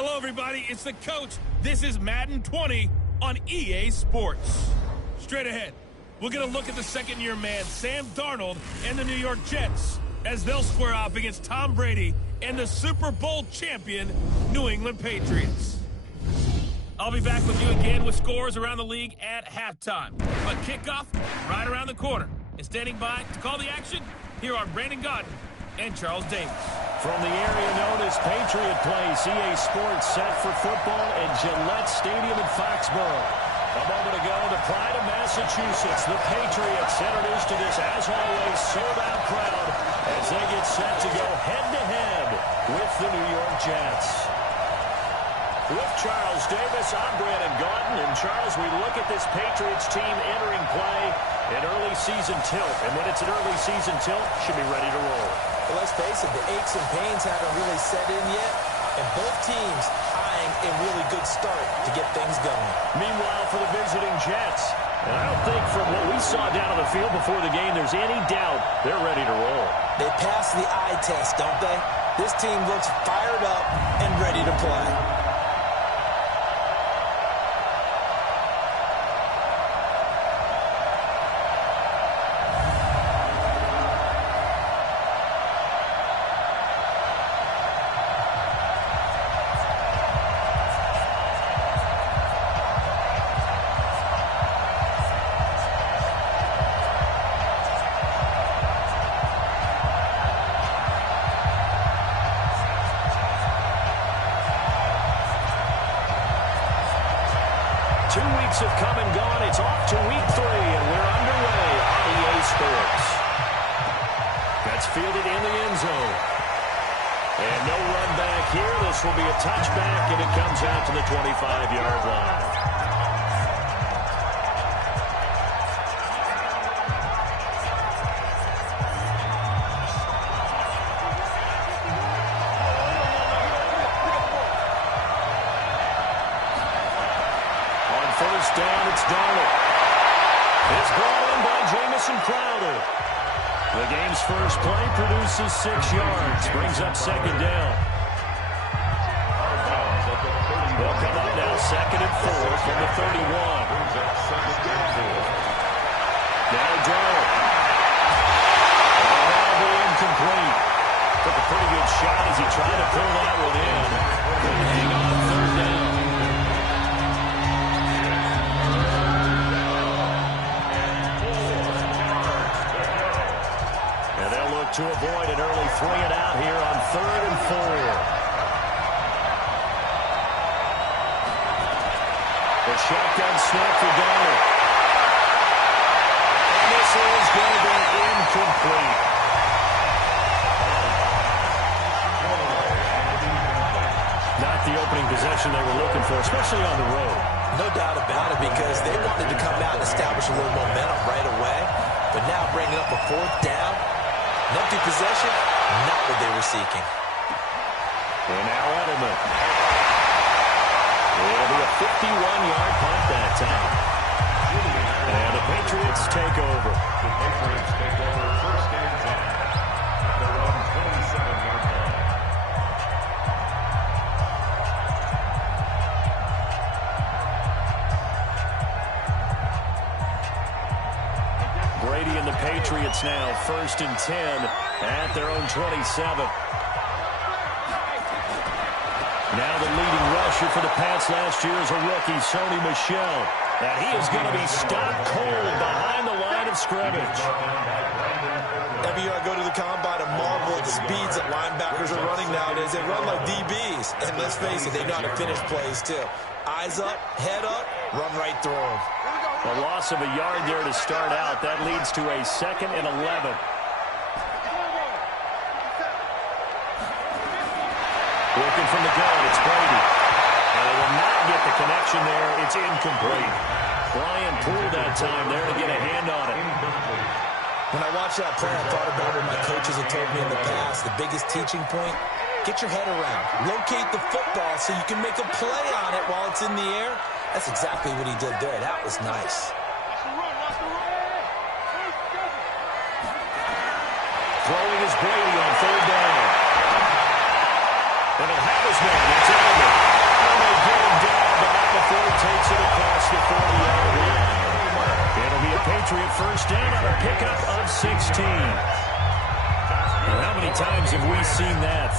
Hello, everybody. It's the coach. This is Madden 20 on EA Sports. Straight ahead, we're going to look at the second-year man, Sam Darnold, and the New York Jets as they'll square off against Tom Brady and the Super Bowl champion New England Patriots. I'll be back with you again with scores around the league at halftime. But kickoff right around the corner. And standing by to call the action, here are Brandon Gaudin and Charles Davis. From the area known as Patriot Place, EA Sports set for football at Gillette Stadium in Foxborough. A moment ago, the pride of Massachusetts, the Patriots, introduced to this, as always, sold-out crowd as they get set to go head-to-head with the New York Jets. With Charles Davis, I'm Brandon Gaudin. And Charles, we look at this Patriots team entering play in early season tilt. And when it's an early season tilt, should be ready to roll. Well, let's face it, the aches and pains haven't really set in yet. And both teams eyeing a really good start to get things going. Meanwhile, for the visiting Jets, and I don't think from what we saw down on the field before the game, there's any doubt they're ready to roll. They pass the eye test, don't they? This team looks fired up and ready to play. 2 weeks have come and gone. It's off to week 3, and we're underway on EA Sports. That's fielded in the end zone. And no run back here. This will be a touchback, and it comes out to the 25-yard line. First down, it's Darnold. It's brought in by Jamison Crowder. The game's first play produces 6 yards, brings up second down. They'll come up now, 2nd and 4 from the 31. Now Darnold. That'll be incomplete. Took a pretty good shot as he tried to pull that one in. Couldn't hang on 3rd down. To avoid an early 3-and-out here on 3rd and 4. The shotgun snap for Darnold. And this is going to be incomplete. Not the opening possession they were looking for, especially on the road. No doubt about it, because they wanted to come out and establish a little momentum right away. But now bringing up a 4th down, an empty possession, not what they were seeking. And now Edelman. It'll be a 51-yard punt that time. And the Patriots take over. The Patriots take over first and 10 at their own 27-yard line. Brady and the Patriots now 1st and 10 at their own 27. Now the leading rusher for the Pats last year is a rookie, Sony Michel. And he is going to be stopped cold behind the line of scrimmage. Every year I go to the combine and marvel at the speeds that linebackers are running nowadays. They run like DBs. And let's face it, they know how to finish plays too. Eyes up, head up, run right through them. A loss of a yard there to start out. That leads to a 2nd and 11. Looking from the gun, it's Brady. And they will not get the connection there. It's incomplete. Brian pulled that time there to get a hand on it. When I watched that play, I thought about what my coaches have told me in the past. The biggest teaching point, get your head around. Locate the football so you can make a play on it while it's in the air. That's exactly what he did there. That was nice. Throwing is Brady on 3rd down. And he'll have his man. That's Edelman.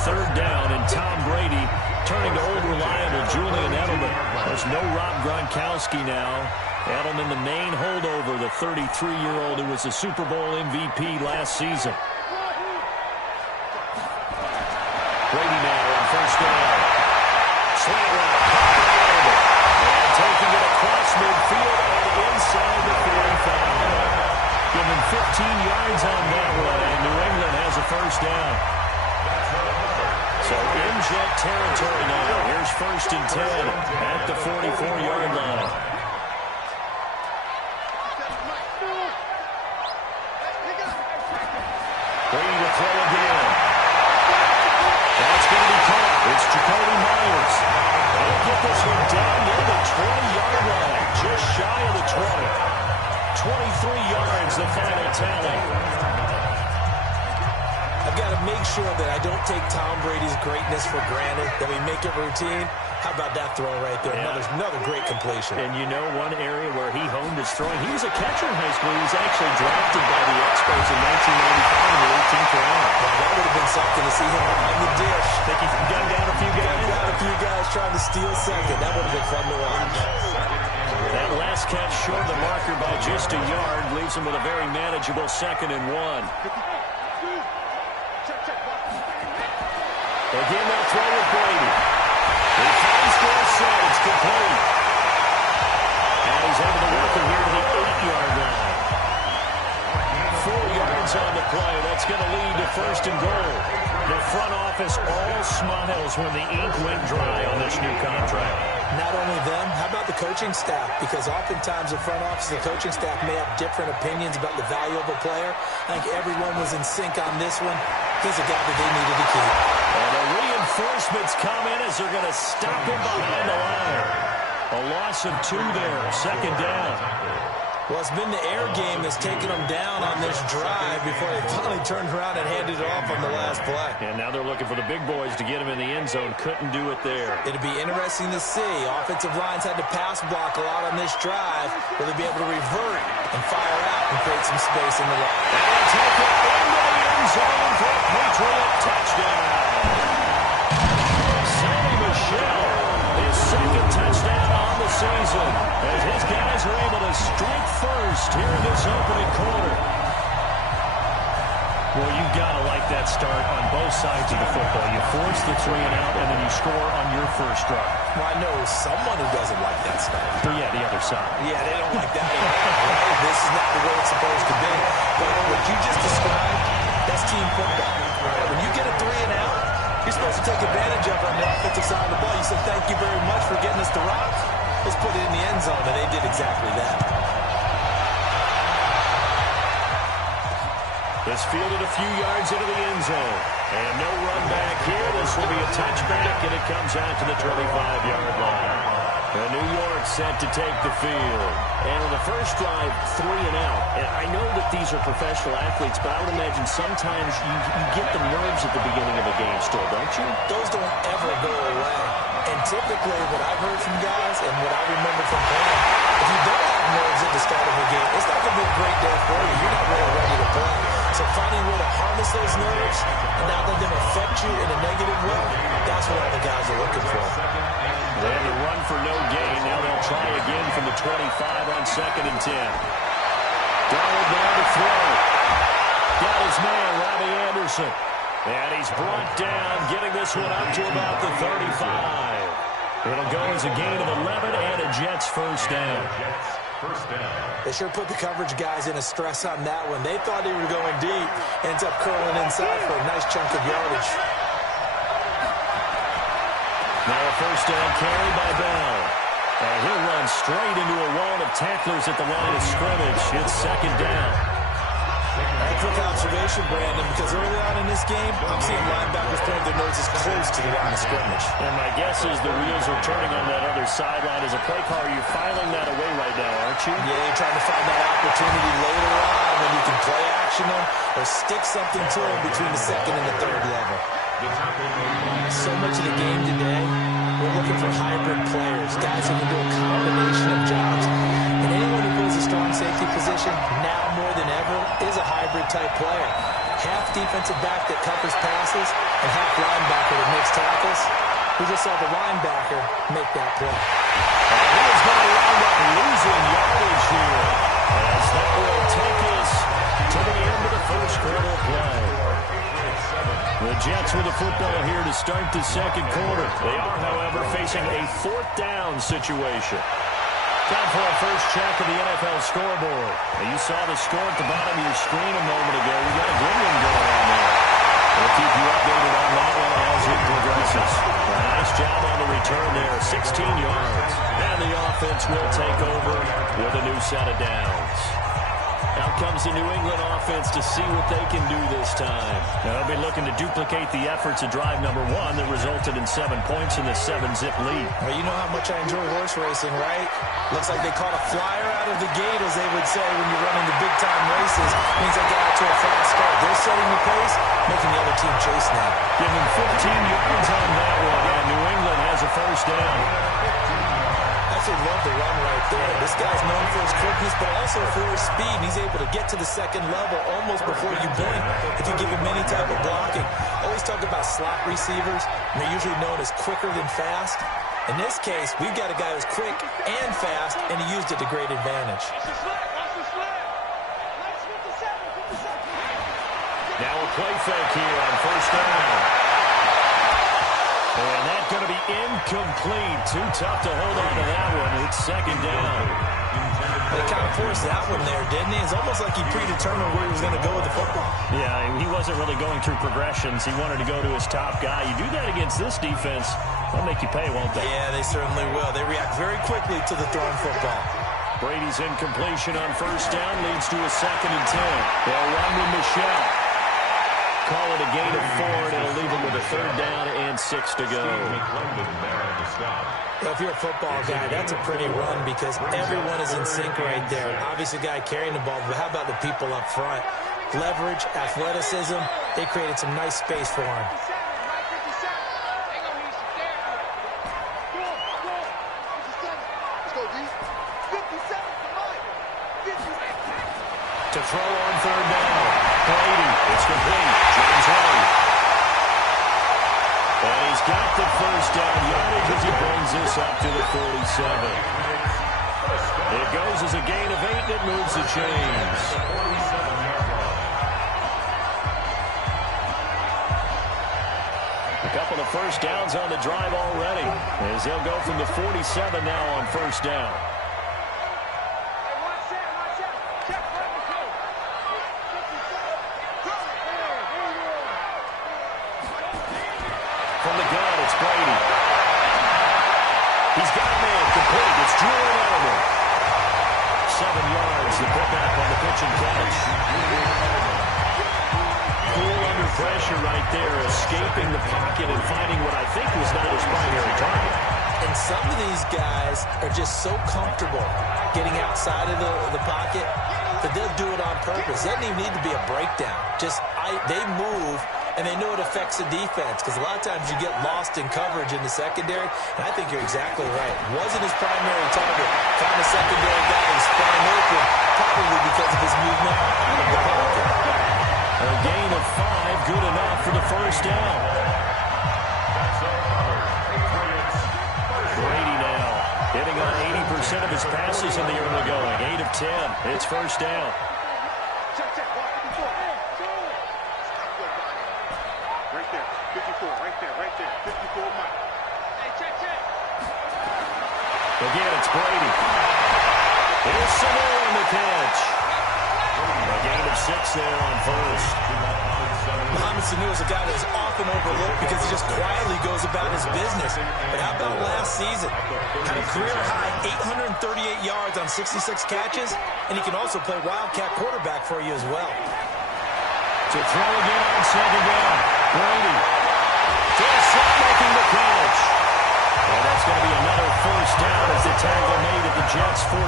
3rd down, and Tom Brady turning to old reliable Julian Edelman. There's no Rob Gronkowski now. Edelman, the main holdover, the 33-year-old who was the Super Bowl MVP last season. Brady now on 1st down. Slant route. And taking it across midfield and inside the 45. Give him 15 yards on that one, and New England has a 1st down. So in jet territory now. Here's 1st and 10 at the 44-yard line. Brady to throw again. That's going to be caught. It's Jacoby Myers. They'll get this one down near the 20-yard line. Just shy of the 20. 23 yards, the final tally. I've got to make sure that I don't take Tom Brady's greatness for granted, that we make it routine. How about that throw right there? Yeah. Another great completion. And you know one area where he honed his throwing. He was a catcher in high school. He was actually drafted by the Expos in 1995 in the 18th round. Well, that would have been something to see him behind the dish. Think he got down a few guys? Got a few guys trying to steal second. That would have been fun to watch. That last catch short the marker by just a yard, leaves him with a very manageable 2nd and 1. Again, that throw with Brady. He finds for a set. It's complete. And he's able to work it here to the 8-yard line. 4 yards on the play. That's going to lead to 1st and goal. The front office all smiles when the ink went dry on this new contract. Not only them, how about the coaching staff? Because oftentimes the front office, the coaching staff may have different opinions about the value of a player. I think everyone was in sync on this one. He's a guy that they needed to keep. And the reinforcements come in as they're going to stop him behind the line. A loss of 2 there, 2nd down. Well, it's been the air game that's taken them down on this drive before they finally turned around and handed it off on the last play. And now they're looking for the big boys to get him in the end zone. Couldn't do it there. It'd be interesting to see. Offensive lines had to pass block a lot on this drive. Will they be able to revert and fire out and create some space in the line? And take it into the end zone for a Patriot touchdown. Sonny Michel, his 2nd touchdown on the season, as his guys are able to strike first here in this opening quarter. Well, you've got to like that start on both sides of the football. You force the 3 and out, and then you score on your first drive. Well, I know someone who doesn't like that start. But yeah, the other side. Yeah, they don't like that at all. Right? This is not the way it's supposed to be. But what you just described, that's team football. Right? When you get a 3 and out, you're supposed to take advantage of it on the offensive side of the ball. You said, thank you very much for getting us the rock. Let's put it in the end zone, and they did exactly that. It's fielded a few yards into the end zone. And no run back here. This will be a touchback, and it comes out to the 25-yard line. And New York set to take the field. And on the first drive, 3 and out. And I know that these are professional athletes, but I would imagine sometimes you get the nerves at the beginning of a game still, don't you? Those don't ever go away. And typically what I've heard from guys and what I remember from playing, if you don't have nerves at the start of a game, it's not going to be a great day for you. You're not really ready to play. So finding a way to harness those nerves and not let them affect you in a negative way, that's what all the guys are looking for. They had to run for no gain. Now they'll try again from the 25 on 2nd and 10. Donald now to throw. Got his man, Robbie Anderson. And he's brought down, getting this one up to about the 35. It'll go as a gain of 11 and a Jets 1st down. They sure put the coverage guys in a stress on that one. They thought they were going deep. Ends up curling inside for a nice chunk of yardage. Now a 1st down carry by Bell. And he'll run straight into a wall of tacklers at the line of scrimmage. It's 2nd down. A quick observation, Brandon, because early on in this game, I'm seeing linebackers point their noses close to the line of scrimmage. And my guess is the wheels are turning on that other sideline. As a play caller, you're filing that away right now, aren't you? Yeah, you're trying to find that opportunity later on when you can play action them or stick something to them between the 2nd and the 3rd level. So much of the game today, we're looking for hybrid players, guys who can do a combination of jobs. And anyone who plays a strong safety position, now more than ever, is a hybrid type player. half defensive back that covers passes and half linebacker that makes tackles. We just saw the linebacker make that play. And he is going to wind up losing yardage here, as that will take us to the end of the first quarter play. The Jets with the football here to start the second quarter. They are, however, facing a fourth down situation. Time for our first check of the NFL scoreboard. Now, you saw the score at the bottom of your screen a moment ago. We got a good one going on there. We'll keep you updated on that one as it progresses. A nice job on the return there, 16 yards. And the offense will take over with a new set of downs. Out comes the New England offense to see what they can do this time. Now, they'll be looking to duplicate the efforts of drive number 1 that resulted in 7 points in the 7-zip lead. Well, you know how much I enjoy horse racing, right? Looks like they caught a flyer out of the gate, as they would say when you're running the big-time races. Means they got out to a fast start. They're setting the pace, making the other team chase now. Give them 15 yards on that one, and New England has a first down. Absolutely love the run right there. This guy's known for his quickness, but also for his speed. He's able to get to the second level almost before you blink if you give him any type of blocking. Always talk about slot receivers, and they're usually known as quicker than fast. In this case, we've got a guy who's quick and fast, and he used it to great advantage. Now a play fake here on first down. And that's going to be incomplete. Too tough to hold on to that one. It's second down. They kind of forced that one there, didn't he? It's almost like he predetermined where he was going to go with the football. Yeah, he wasn't really going through progressions. He wanted to go to his top guy. You do that against this defense, they'll make you pay, won't they? Yeah, they certainly will. They react very quickly to the thrown football. Brady's incompletion on first down leads to a 2nd and 10. They'll run with Michelle. Call it a gain of 4, and it'll leave him with a 3rd down and 6 to go. Well, if you're a football guy, that's a pretty run because everyone is in sync right there. Obviously, the guy carrying the ball, but how about the people up front? Leverage, athleticism, they created some nice space for him. To throw on 3rd down. Brady, it's complete. James Hardy. And he's got the first down yardage as he brings this up to the 47. It goes as a gain of 8, and it moves the chains. A couple of first downs on the drive already, as they'll go from the 47 now on first down. From the gun, it's Brady. He's got a man complete. It's Julian Edelman. 7 yards, the pickup on the pitch and catch. Cool under pressure right there, escaping the pocket and finding what I think was not his primary target. And some of these guys are just so comfortable getting outside of the pocket that they'll do it on purpose. It doesn't even need to be a breakdown. They move, and they know it affects the defense because a lot of times you get lost in coverage in the secondary, and I think you're exactly right. Wasn't his primary target. Found a secondary guy who's sprang open, probably because of his movement out of the pocket. A gain of 5, good enough for the first down. Brady now hitting on 80% of his passes in the early going. 8 of 10. It's first down. Again, it's Brady. Here's Sanu on the catch. A gain of 6 there on first. Mohamed Sanu is a guy that is often overlooked because he just quietly goes about his business. But how about last season? Had a career-high 838 yards on 66 catches, and he can also play wildcat quarterback for you as well. To throw again on second down. Brady. Slot making the catch. And that's going to be another first down as the tackle made at the Jets' 14.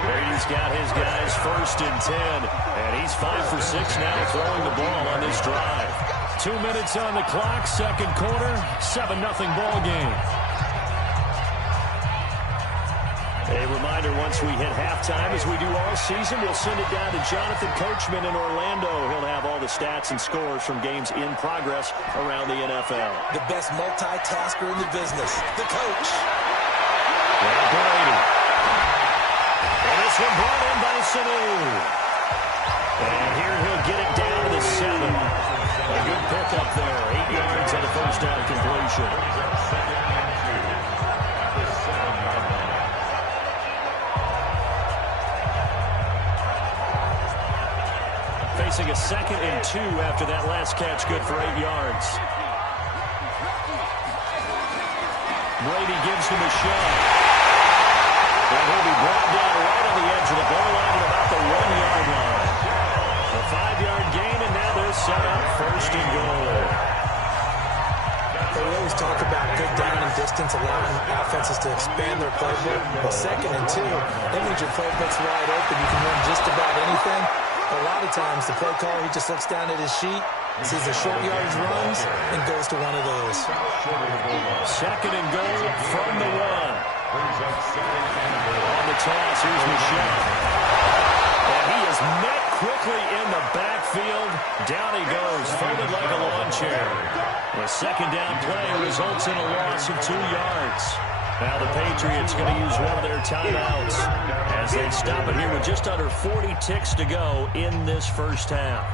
Brady's got his guys 1st and 10, and he's 5 for 6 now throwing the ball on this drive. 2 minutes on the clock, second quarter, 7-0 ball game. A reminder, once we hit halftime, as we do all season, we'll send it down to Jonathan Coachman in Orlando. He'll have all the stats and scores from games in progress around the NFL. The best multitasker in the business, the coach. Yeah, Brady. And this one brought in by Sanu. And here he'll get it down to the 7. A good pickup there. 8 yards on the first down completion. Facing a 2nd and 2 after that last catch, good for 8 yards. Brady gives him a shot. And he'll be brought down right on the edge of the goal line at about the 1-yard line. A 5-yard gain, and now they're set up 1st and goal. They always talk about good down and distance, allowing offenses to expand their playbook. But 2nd and 2, that means your playbook's wide open. You can run just about anything. A lot of times, the play caller, he just looks down at his sheet, sees the short yardage runs, and goes to one of those. 2nd and goal from the 1. On the toss, here's Michelle. And he is met quickly in the backfield. Down he goes, folded like a lawn chair. The 2nd down play results in a loss of 2 yards. Now the Patriots going to use one of their timeouts as they stop it here with just under 40 ticks to go in this first half.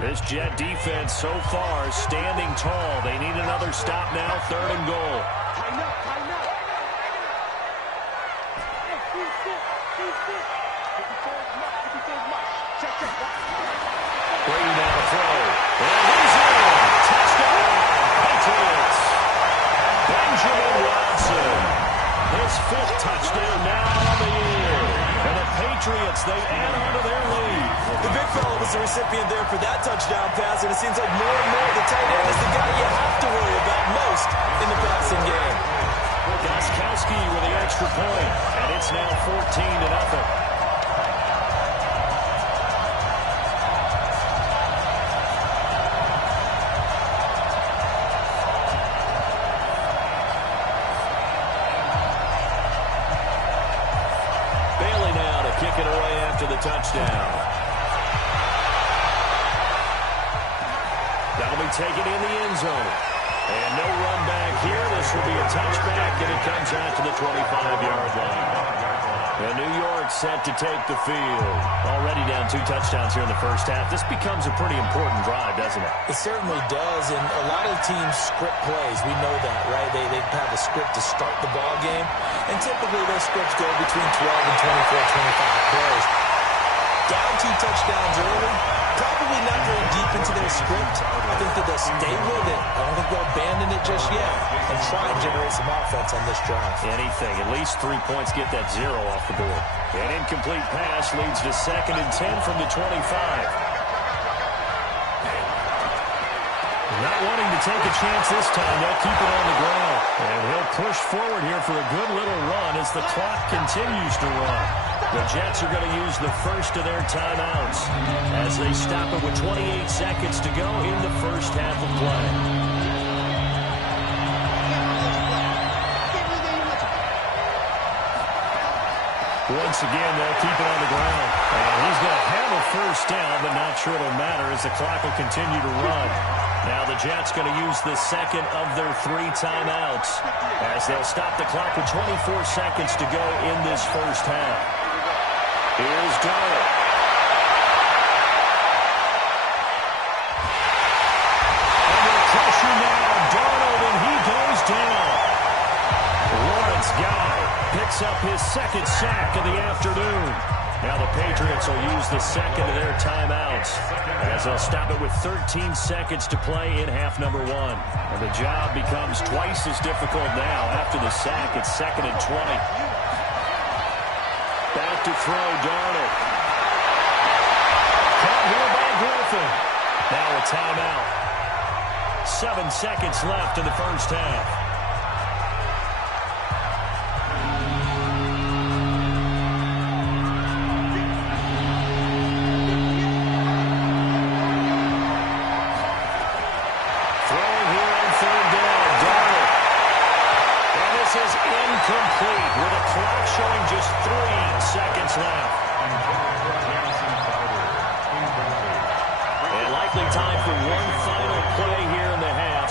This Jet defense so far standing tall. They need another stop now, 3rd and goal. Brady down the throw. And he's in. Touchdown, Patriots. Benjamin Watson. His 5th touchdown now on the year. And the Patriots, they add on to their lead. The big fella was the recipient there for that touchdown pass, and it seems like more and more the tight end is the guy you have to worry about most in the passing game. Gostkowski with the extra point, and it's now 14-0. Kick it away after the touchdown. That'll be taken in the end zone. And no run back here. This will be a touchback, and it comes out to the 25-yard line. And New York set to take the field. Already down 2 touchdowns here in the first half. This becomes a pretty important drive, doesn't it? It certainly does, and a lot of teams script plays. We know that, right? They have a script to start the ball game, and typically those scripts go between 12 and 24, 25 plays. Down 2 touchdowns early, probably not very deep into their script. I think that they'll stay with it. I don't think they'll abandon it just yet and try and generate some offense on this drive. Anything. At least 3 points get that 0 off the board. An incomplete pass leads to 2nd and 10 from the 25. Not wanting to take a chance this time, they'll keep it on the ground. And he'll push forward here for a good little run as the clock continues to run. The Jets are going to use the first of their timeouts as they stop it with 28 seconds to go in the first half of play. Once again, they'll keep it on the ground. And he's going to have a first down, but not sure it'll matter as the clock will continue to run. Now the Jets going to use the 2nd of their 3 timeouts as they'll stop the clock with 24 seconds to go in this first half. Here's Darnold. Under pressure now, Darnold, and he goes down. Lawrence Guy picks up his 2nd sack of the afternoon. Now the Patriots will use the 2nd of their timeouts as they'll stop it with 13 seconds to play in half number 1. And the job becomes twice as difficult now after the sack. It's 2nd and 20. Back to throw, Darnold. Caught here by Griffin. Now a timeout. 7 seconds left in the first half.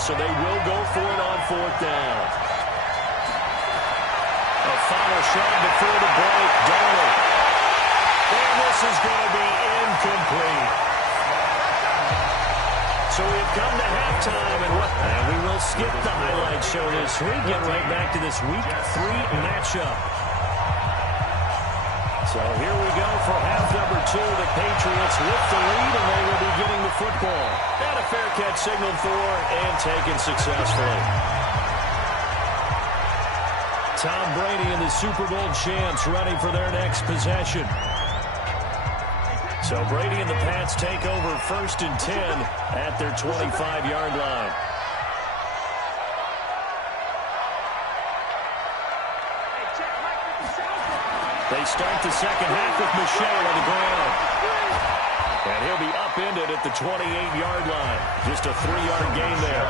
so they will go for it on 4th down. A final shot before the break. Darnold. And this is going to be incomplete. So we've come to halftime, and we will skip the highlight show this week. Get right back to this Week 3 matchup. So here we go for half number 2. The Patriots with the lead, and they will be getting the football. And a fair catch signaled for and taken successfully. Tom Brady and the Super Bowl champs running for their next possession. So Brady and the Pats take over 1st and 10 at their 25-yard line. They start the second half with Michel on the ground. And he'll be upended at the 28-yard line. Just a 3-yard gain there.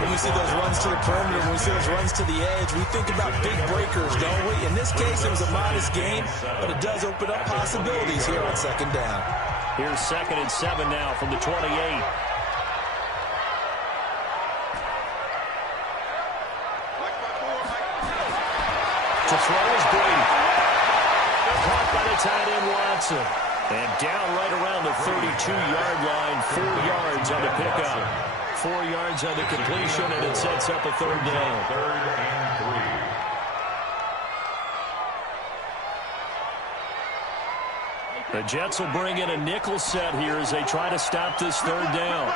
When we see those runs to the perimeter, when we see those runs to the edge, we think about big breakers, don't we? In this case, it was a modest gain, but it does open up possibilities here on 2nd down. Here's 2nd and 7 now from the 28. To throw is Brady. Caught by the tight end Watson. And down right around the 32-yard line. 4 yards on the pickup. 4 yards on the completion, and it sets up a 3rd down. 3rd and 3. The Jets will bring in a nickel set here as they try to stop this 3rd down.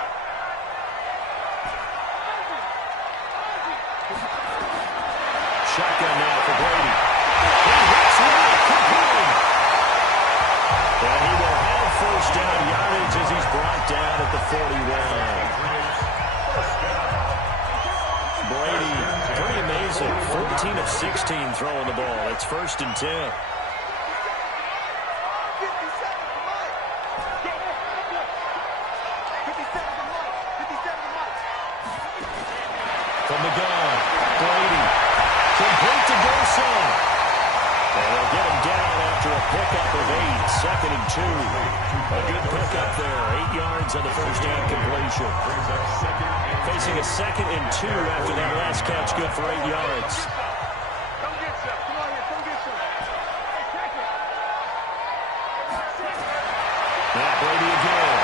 Shotgun now for Brady. He hits right, complete. And he will have 1st down yardage as he's brought down at the 41. Brady, pretty amazing. 14 of 16 throwing the ball. It's 1st and 10. From the gun, Brady. Complete to Gerson. And they'll get him down after a pickup of 8. 2nd and 2. A good pickup there. 8 yards on the 1st down completion. Facing a 2nd and 2 after that last catch. Good for 8 yards. Now Brady again.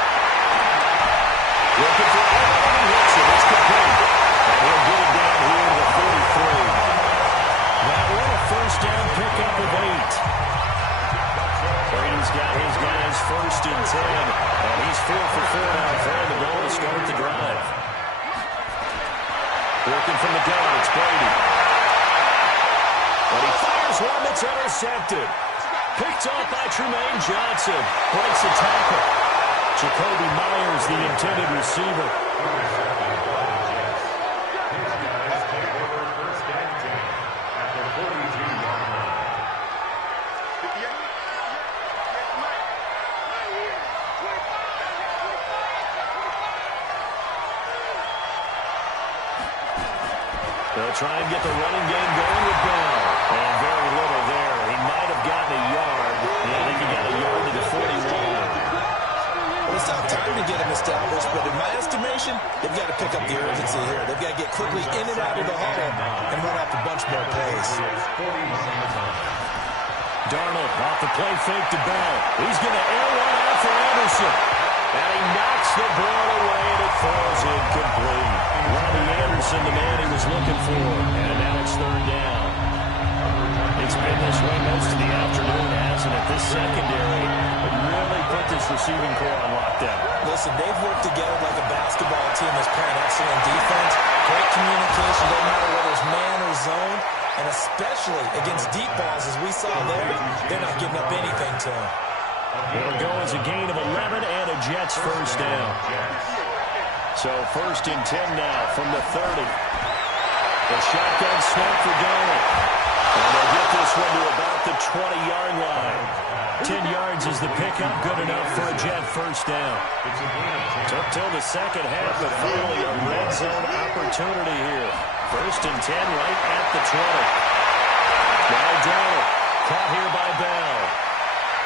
Looking for Allen. He hits it. It's complete. And he'll get it down here to the 43. That one a 1st down pickup of 8. Brady's got his guys 1st and 10. And he's 4 for 4 now, throwing the ball to start the drive. Working from the gun, it's Brady. And he fires one that's intercepted. Picked off by Tremaine Johnson. Breaks the tackle. Jacoby Myers, the intended receiver. They'll try and get the running game going with Bell. And very little there. He might have gotten a yard. Yeah, I think he got a yard to the 41. Well, it's not time to get him established, but in my estimation, they've got to pick up the urgency here. They've got to get quickly in and out of the huddle and run off a bunch more plays. Darnold off the play fake to Bell. He's going to air one out for Anderson. And he knocks the ball away, and it falls incomplete. Robbie Anderson, the man he was looking for. And now it's 3rd down. It's been this way most of the afternoon, hasn't it? This secondary really put this receiving core on lockdown. Listen, they've worked together like a basketball team that's playing excellent defense. Great communication, doesn't matter whether it's man or zone. And especially against deep balls, as we saw there, they're not giving up anything to them. It'll go as a gain of 11 and a Jets 1st down. So 1st and 10 now from the 30. The shotgun snap for Darnold. And they'll get this one to about the 20-yard line. 10 yards is the pickup, good enough for a Jet 1st down. Took till the second half, but finally a red zone opportunity here. 1st and 10 right at the 20. Now Darnold, caught here by Bell.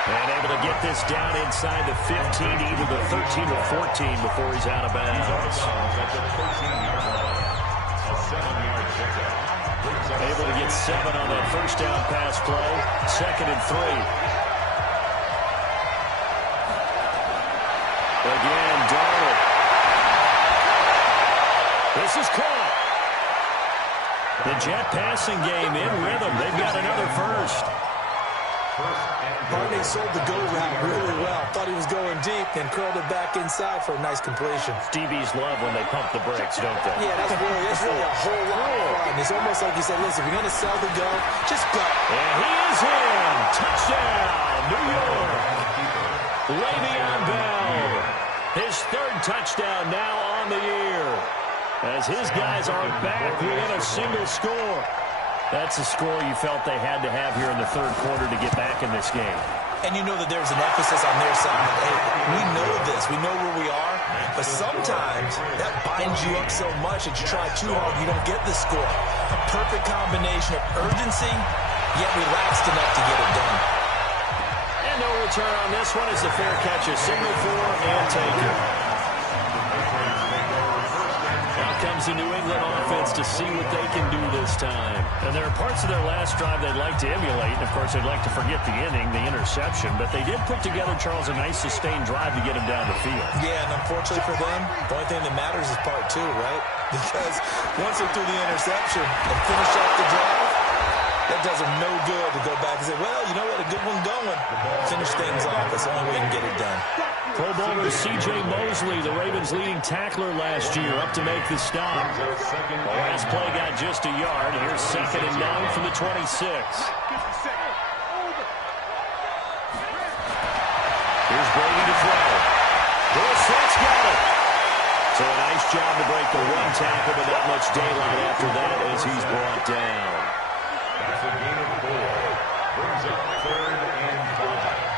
And able to get this down inside the 15, either the 13 or 14 before he's out of bounds. Able to get 7 on that first down pass play. 2nd and 3. Again, Darnold. This is caught. The Jet passing game in rhythm. They've got another first. Barney sold the go route really well. Thought he was going deep, then curled it back inside for a nice completion. DBs love when they pump the brakes, don't they? Yeah, that's really a whole lot of fun. It's almost like you said, listen, if you're going to sell the go, just go. And he is in. Touchdown, New York. Le'Veon Bell. His 3rd touchdown now on the year. As his guys are back within a single score. That's a score you felt they had to have here in the 3rd quarter to get back in this game. And you know that there's an emphasis on their side. Hey, we know this. We know where we are. But sometimes that binds you up so much that you try too hard, you don't get the score. A perfect combination of urgency, yet relaxed enough to get it done. And no return on this one as the fair catch is signaled for and taken. Comes the New England offense to see what they can do this time. And there are parts of their last drive they'd like to emulate. And, of course, they'd like to forget the inning, the interception. But they did put together, Charles, a nice sustained drive to get him down the field. Yeah, and unfortunately for them, the only thing that matters is part 2, right? Because once they threw the interception and finished off the drive, that does them no good to go back and say, well, you know what, a good one going. Finish things off. That's the only way you can get it done. Pro Bowler C.J. Mosley, the Ravens' leading tackler last year, up to make the stop. The last play got just a yard. Here's 2nd and 9 from the 26. Here's Brady to throw. Brissett got it. So a nice job to break the 1 tackle, but not much daylight after that as he's brought down. That's a gain of 4. Brings up 3rd and 5.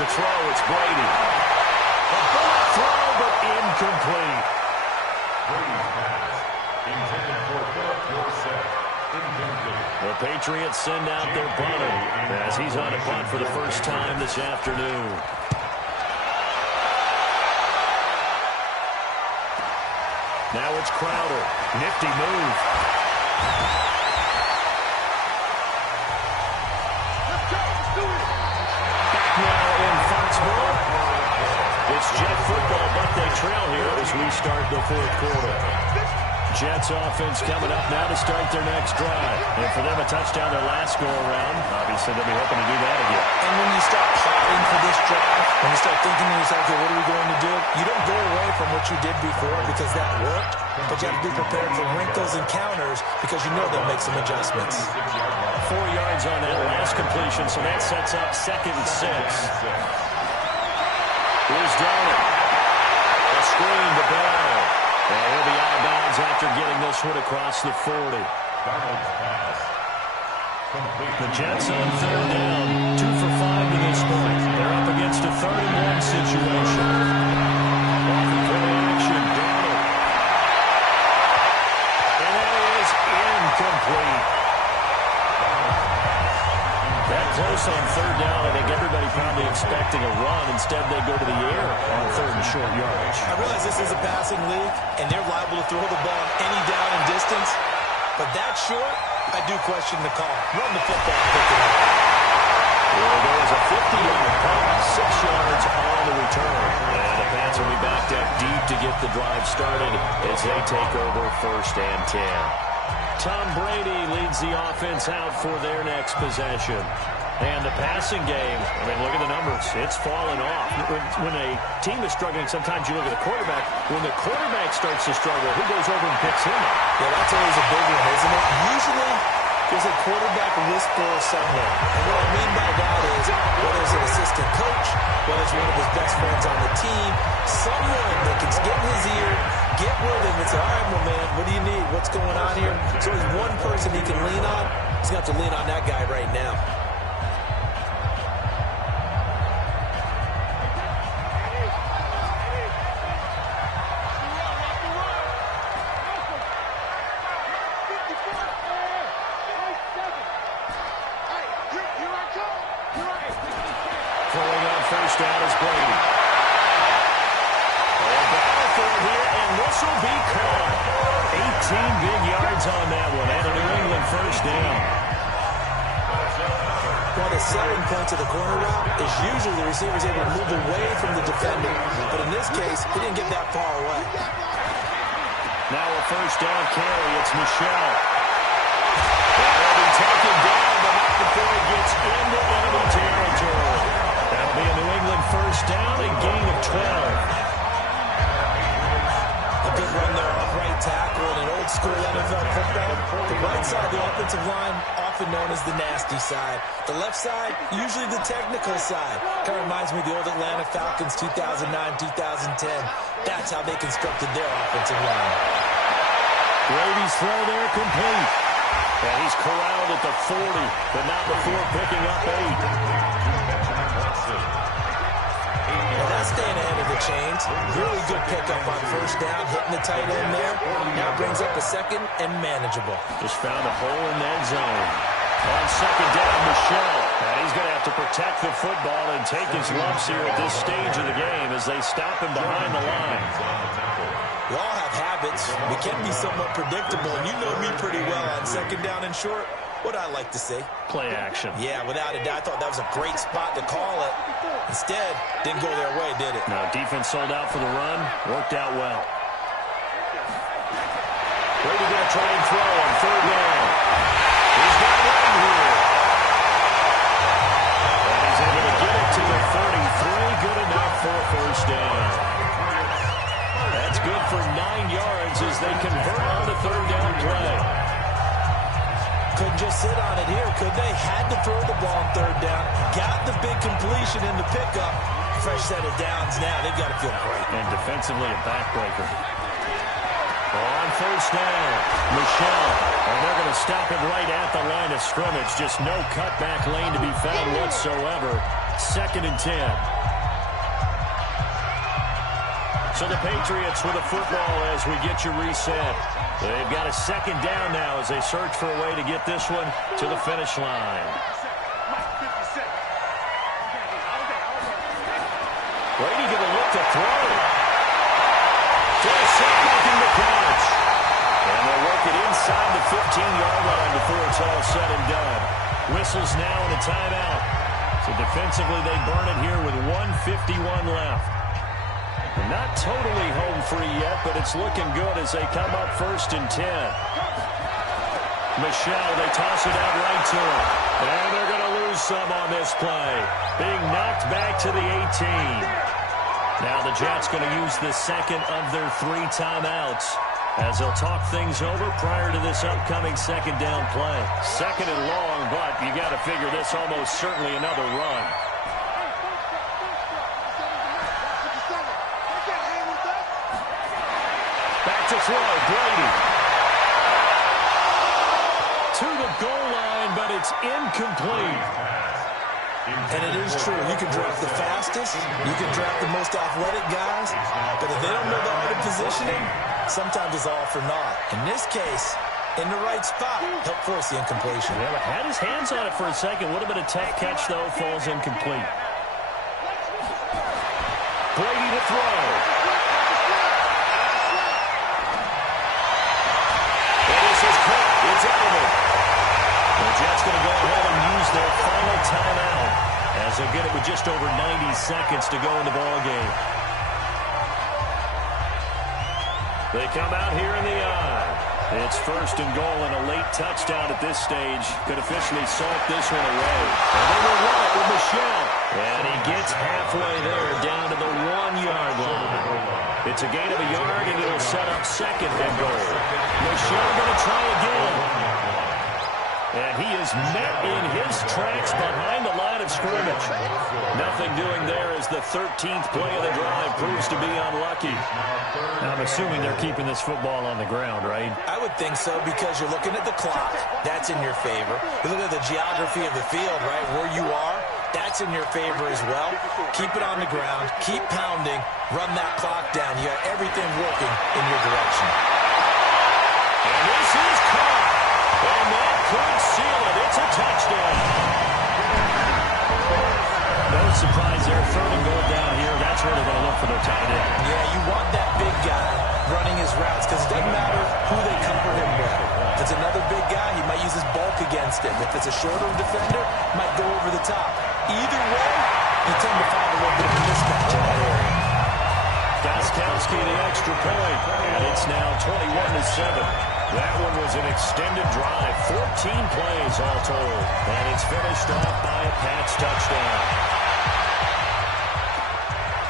To throw, it's Brady. A bullet throw, but incomplete. Brady's pass. Intended for Philip Dorsett. Incomplete. The Patriots send out their punter as he's on a punt for the first time this afternoon. Now it's Crowder. Nifty move. Back now in Foxborough. It's Jet football, but they trail here as we start the 4th quarter. Jets offense coming up now to start their next drive. And for them, a touchdown their last go-around. Obviously, they'll be hoping to do that again. And when you start plotting for this drive, when you start thinking to yourself, okay, what are we going to do? You don't go away from what you did before because that worked, but you have to be prepared for wrinkles and counters because you know they'll make some adjustments. 4 yards on that last completion, so that sets up 2nd and 6. Here's Darnold. A screen to Bell. And he'll be out of bounds after getting this one across the 40. Darnold's pass. Complete. The Jets on 3rd down. 2 for 5 to this point. They're up against a 3rd and 1 situation. Off the play action, Darnold. And that is incomplete. That close on 3rd down. I think everybody probably expecting a run. Instead, they go to the air on 3rd and short yardage. I realize this is a passing league, and they're liable to throw the ball any down and distance. But that short, I do question the call. Run the football and pick it up. There goes a 50-yard punt, 6 yards on the return. And the Pats will be backed up deep to get the drive started as they take over 1st and 10. Tom Brady leads the offense out for their next possession. And the passing game, I mean, look at the numbers. It's fallen off. When a team is struggling, sometimes you look at the quarterback. When the quarterback starts to struggle, who goes over and picks him up? Yeah, that's always a big one, isn't it? Usually, there's a quarterback whisperer somewhere. And what I mean by that is, whether it's an assistant coach, whether it's one of his best friends on the team, someone that can get in his ear, get with him and say, all right, well, man, what do you need? What's going on here? So there's one person he can lean on. He's going to have to lean on that guy right now. down is Brady. They'll battle for it here, and this will be caught. 18 big yards on that one, and a New England first down. Well, the selling point to the corner route is usually the receiver's able to move away from the defender. But in this case, he didn't get that far away. Now a first down carry. It's Michel. That'll be taken down, but not before he gets into enemy territory. That'll be a New England first down, a gain of 12. A good run there off right tackle in an old-school NFL football. The right side of the offensive line, often known as the nasty side. The left side, usually the technical side. Kind of reminds me of the old Atlanta Falcons 2009, 2010. That's how they constructed their offensive line. Brady's throw there complete. And he's corralled at the 40, but not before picking up 8. Well, that's staying ahead of the chains. Really good pickup on first down, hitting the tight end there. Now brings up a second and manageable. Just found a hole in that zone. On second down, Michel. And he's going to have to protect the football and take his lumps here at this stage of the game as they stop him behind the line. We all have habits. We can be somewhat predictable, and you know me pretty well on second down and short. What I like to say? Play action. Yeah, without a doubt. I thought that was a great spot to call it. Instead, didn't go their way, did it? No, defense sold out for the run. Worked out well. Brady going to try and throw on third down. He's got it right here. And he's able to get it to the 33. Good enough for a first down. That's good for 9 yards as they convert on the third down play. Couldn't just sit on it here, could they? Had to throw the ball on third down. Got the big completion in the pickup. Fresh set of downs now. They've got to feel great. And defensively a backbreaker. On first down, Michel. And they're going to stop it right at the line of scrimmage. Just no cutback lane to be found whatsoever. 2nd and 10. So the Patriots with a football as we get you reset. They've got a second down now as they search for a way to get this one to the finish line. Brady going to look to throw. Just making the catch. And they'll work it inside the 15-yard line before it's all said and done. Whistles now and a timeout. So defensively they burn it here with 1:51 left. Not totally home free yet, but it's looking good as they come up 1st and 10. Michel, they toss it out right to him. And they're going to lose some on this play. Being knocked back to the 18. Now the Jets going to use the second of their 3 timeouts as they'll talk things over prior to this upcoming second down play. Second and long, but you got to figure this almost certainly another run. To throw, Brady. To the goal line, but it's incomplete. And it is true. You can draft the fastest. You can draft the most athletic guys. But if they don't know the art of positioning, sometimes it's all for naught. In this case, in the right spot, help force the incompletion. Yeah, but had his hands on it for a second. Would have been a tough catch, though. Falls incomplete. Brady to throw. It's Edelman. The Jets going to go ahead and use their final timeout as they get it with just over 90 seconds to go in the ball game. They come out here in the eye. It's 1st and goal and a late touchdown at this stage could officially salt this one away. And they will run it with Michel. And he gets halfway there down to the 1-yard line. It's a gain of a yard, and it'll set up 2nd and goal. Michel going to try again. And he is met in his tracks behind the line of scrimmage. Nothing doing there as the 13th play of the drive proves to be unlucky. Now, I'm assuming they're keeping this football on the ground, right? I would think so because you're looking at the clock. That's in your favor. You look at the geography of the field, right, where you are. That's in your favor as well. Keep it on the ground. Keep pounding. Run that clock down. You got everything working in your direction. And this is caught. And that could seal it. It's a touchdown. No surprise there. Third and goal down here. That's where they're going to look for their tight end. Yeah, you want that big guy running his routes because it doesn't matter who they cover him with. If it's another big guy, he might use his bulk against him. If it's a shorter defender, he might go over the top. Either way, you tend to find a little bit of a mismatch in that area. Gostkowski the extra point, and it's now 21-7. That one was an extended drive, 14 plays all told, and it's finished off by a Pats touchdown.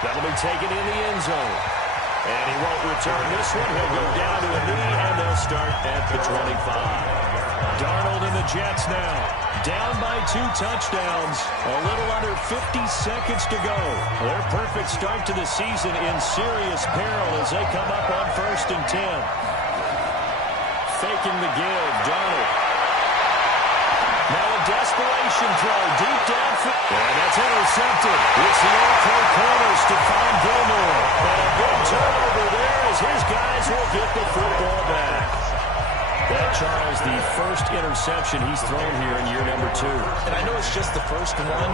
That'll be taken in the end zone, and he won't return this one. He'll go down to a knee, and they'll start at the 25. Darnold and the Jets now, down by 2 touchdowns, a little under 50 seconds to go. Their perfect start to the season in serious peril as they come up on 1st and 10. Faking the give, Darnold. Now a desperation throw, deep downfield. And that's intercepted. It's the all-pro corners to find Gilmore. And a big turnover there as his guys will get the football back. That, Charles, the first interception he's thrown here in year number 2. And I know it's just the first one,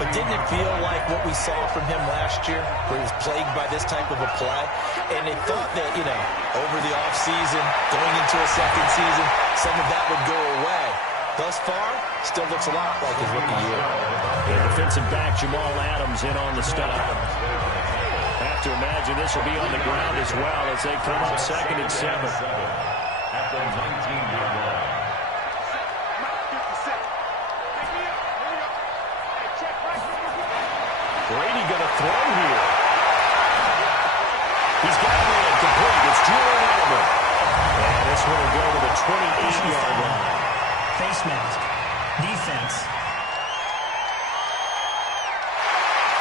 but didn't it feel like what we saw from him last year, where he was plagued by this type of a play? And they thought that, over the offseason, going into a second season, some of that would go away. Thus far, still looks a lot like his rookie year. The defensive back, Jamal Adams, in on the stop. Have to imagine this will be on the ground as well as they come up 2nd and 7. At the 19-yard line. Brady going to throw here. He's got it complete. It's Julian Edelman. And this one will go to the 28-yard line. Face mask. Defense.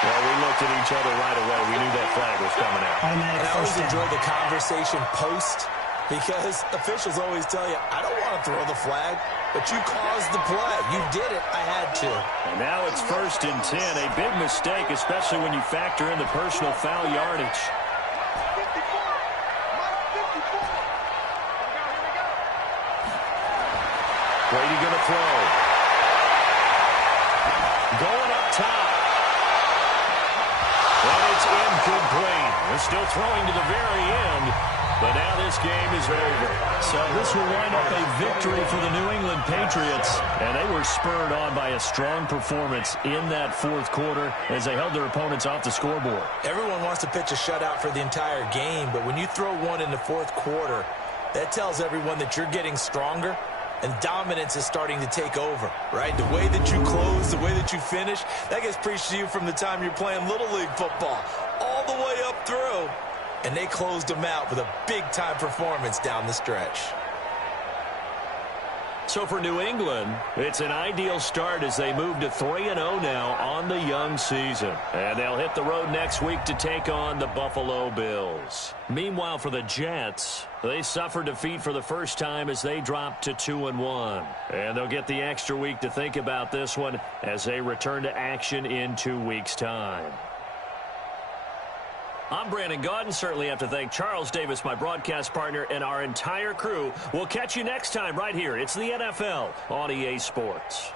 Well, we looked at each other right away. We knew that flag was coming out. Automatic And I always first down. enjoy the conversation post, because officials always tell you, I don't want to throw the flag, but you caused the play. You did it. I had to. And now it's 1st and 10. A big mistake, especially when you factor in the personal foul yardage. Brady going to throw. Going up top. And it's incomplete. They're still throwing to the very end. But now this game is over. So this will wind up a victory for the New England Patriots. And they were spurred on by a strong performance in that 4th quarter as they held their opponents off the scoreboard. Everyone wants to pitch a shutout for the entire game, but when you throw one in the 4th quarter, that tells everyone that you're getting stronger and dominance is starting to take over, right? The way that you close, the way that you finish, that gets preached to you from the time you're playing Little League football all the way up through. And they closed them out with a big-time performance down the stretch. So for New England, it's an ideal start as they move to 3-0 now on the young season. And they'll hit the road next week to take on the Buffalo Bills. Meanwhile, for the Jets, they suffered defeat for the first time as they dropped to 2-1. And they'll get the extra week to think about this one as they return to action in 2 weeks' time. I'm Brandon Gaudin. Certainly have to thank Charles Davis, my broadcast partner, and our entire crew. We'll catch you next time right here. It's the NFL on EA Sports.